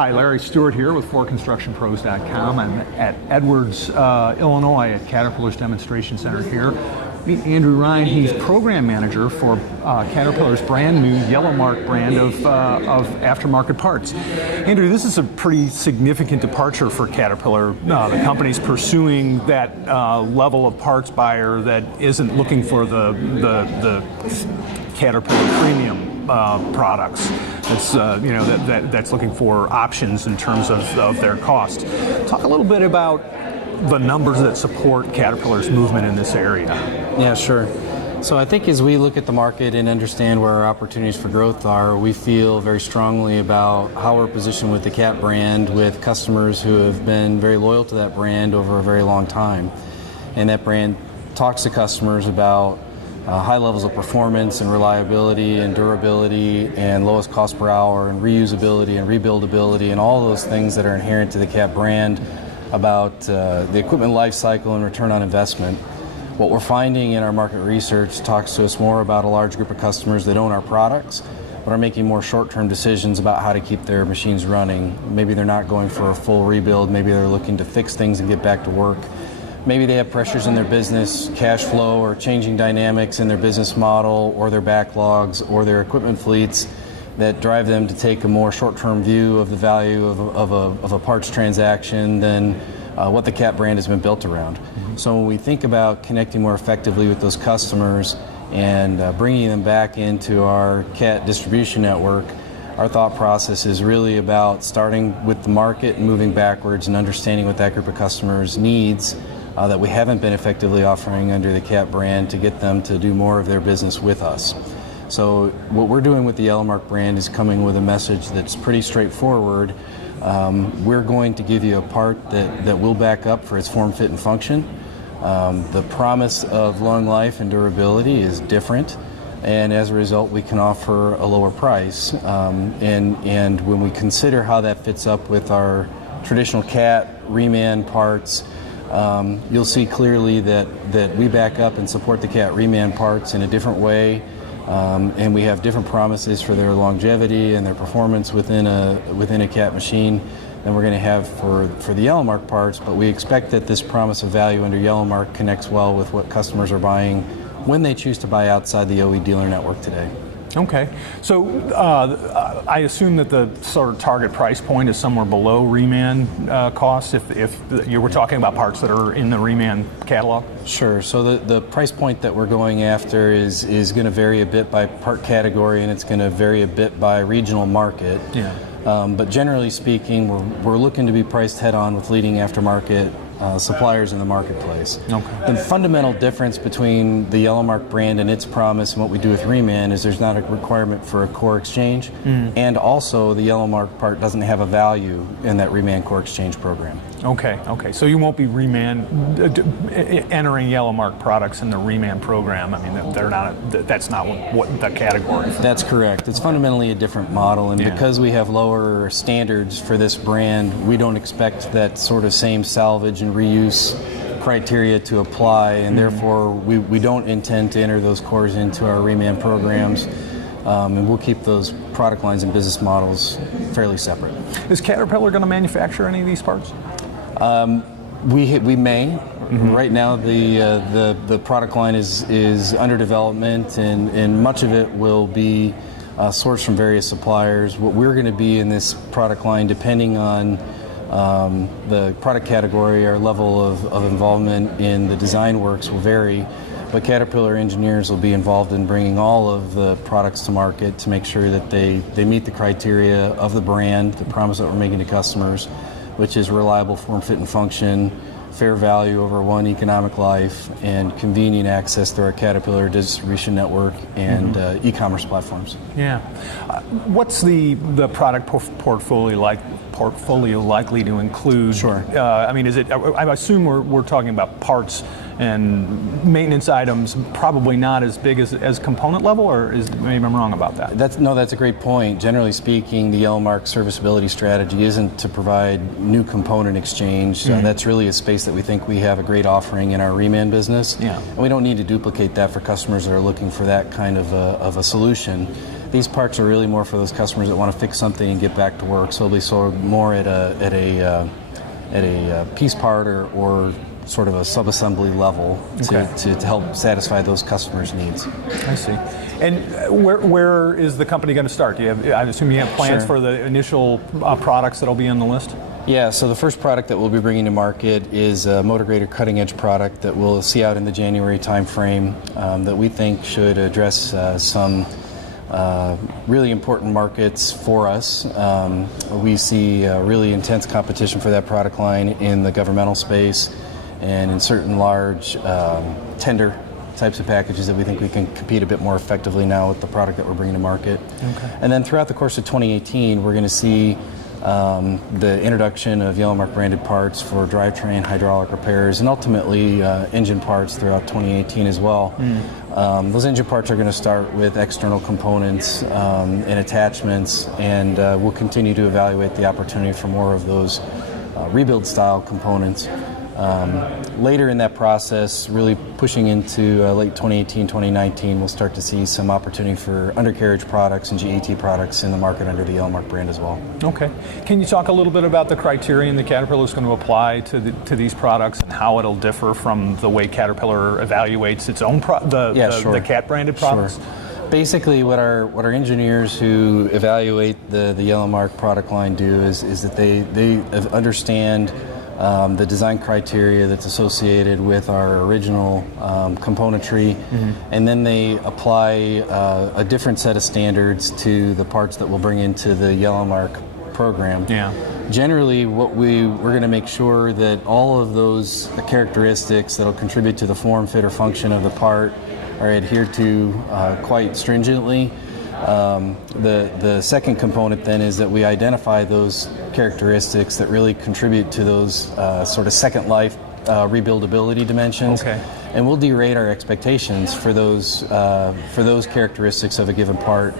Hi, Larry Stewart here with ForConstructionPros.com. I'm at Edwards, Illinois at Caterpillar's Demonstration Center here. Meet Andrew Ryan. He's program manager for Caterpillar's brand new Yellowmark brand of aftermarket parts. Andrew, this is a pretty significant departure for Caterpillar. The company's pursuing that level of parts buyer that isn't looking for the Caterpillar premium products. That's that's looking for options in terms of their cost. Talk a little bit about the numbers that support Caterpillar's movement in this area. Yeah, sure. So I think as we look at the market and understand where our opportunities for growth are, we feel very strongly about how we're positioned with the Cat brand with customers who have been very loyal to that brand over a very long time. And that brand talks to customers about high levels of performance and reliability and durability and lowest cost per hour and reusability and rebuildability and all those things that are inherent to the Cat brand about the equipment life cycle and return on investment. What we're finding in our market research talks to us more about a large group of customers that own our products but are making more short-term decisions about how to keep their machines running. Maybe they're not going for a full rebuild, maybe they're looking to fix things and get back to work. Maybe they have pressures in their business, cash flow, or changing dynamics in their business model, or their backlogs, or their equipment fleets that drive them to take a more short-term view of the value of a parts transaction than what the Cat brand has been built around. Mm-hmm. So when we think about connecting more effectively with those customers and bringing them back into our Cat distribution network, our thought process is really about starting with the market and moving backwards and understanding what that group of customers needs that we haven't been effectively offering under the Cat brand to get them to do more of their business with us. So what we're doing with the Yellowmark brand is coming with a message that's pretty straightforward. We're going to give you a part that will back up for its form, fit, and function. The promise of long life and durability is different, and as a result we can offer a lower price. And when we consider how that fits up with our traditional Cat reman parts, you'll see clearly that we back up and support the Cat reman parts in a different way. And we have different promises for their longevity and their performance within a Cat machine than we're going to have for the Yellowmark parts, but we expect that this promise of value under Yellowmark connects well with what customers are buying when they choose to buy outside the OE dealer network today. Okay, so I assume that the sort of target price point is somewhere below reman cost if you were talking about parts that are in the reman catalog? Sure, so the price point that we're going after is going to vary a bit by part category, and it's going to vary a bit by regional market. Yeah. But generally speaking, we're looking to be priced head-on with leading aftermarket suppliers in the marketplace. Okay. The fundamental difference between the Yellowmark brand and its promise and what we do with reman is there's not a requirement for a core exchange, and also the Yellowmark part doesn't have a value in that reman core exchange program. Okay. So you won't be entering Yellowmark products in the reman program. I mean, they're not. That's not what the category is. That's correct. It's fundamentally a different model, and because we have lower standards for this brand, we don't expect that sort of same salvage and reuse criteria to apply, and therefore we don't intend to enter those cores into our reman programs, and we'll keep those product lines and business models fairly separate. Is Caterpillar going to manufacture any of these parts? We may. Right now the product line is under development, and much of it will be sourced from various suppliers. What we're going to be in this product line, depending on the product category, our level of involvement in the design works will vary, but Caterpillar engineers will be involved in bringing all of the products to market to make sure that they meet the criteria of the brand, the promise that we're making to customers, which is reliable form, fit, and function, fair value over one economic life, and convenient access through our Caterpillar distribution network and e-commerce platforms. Yeah. What's the product portfolio likely to include? Sure. I mean, I assume we're talking about parts and maintenance items, probably not as big as component level, or maybe I'm wrong about that? That's a great point. Generally speaking, the Yellowmark serviceability strategy isn't to provide new component exchange. That's really a space that we think we have a great offering in our reman business. Yeah. And we don't need to duplicate that for customers that are looking for that kind of a solution. These parts are really more for those customers that want to fix something and get back to work. So they'll be sort of more at a piece part or sort of a sub-assembly level to help satisfy those customers' needs. I see. And where is the company going to start? Do you have, I assume you have plans for the initial products that'll be on the list? Yeah, so the first product that we'll be bringing to market is a motor grader cutting edge product that we'll see out in the January timeframe that we think should address some really important markets for us. We see really intense competition for that product line in the governmental space and in certain large tender types of packages that we think we can compete a bit more effectively now with the product that we're bringing to market. Okay. And then throughout the course of 2018, we're going to see the introduction of Yellowmark branded parts for drivetrain, hydraulic repairs, and ultimately engine parts throughout 2018 as well. Those engine parts are going to start with external components and attachments, and we'll continue to evaluate the opportunity for more of those rebuild style components. Later in that process, really pushing into late 2018, 2019, we'll start to see some opportunity for undercarriage products and GAT products in the market under the Yellowmark brand as well. Okay. Can you talk a little bit about the criterion that Caterpillar is going to apply to these products and how it'll differ from the way Caterpillar evaluates its own the Cat branded products? Sure. Basically, what our engineers who evaluate the Yellowmark product line do is that they understand the design criteria that's associated with our original componentry, and then they apply a different set of standards to the parts that we'll bring into the Yellowmark program. Yeah. Generally, we're going to make sure that all of those characteristics that'll contribute to the form, fit, or function of the part are adhered to quite stringently. The second component then is that we identify those characteristics that really contribute to those sort of second life rebuildability dimensions, and we'll derate our expectations for those characteristics of a given part.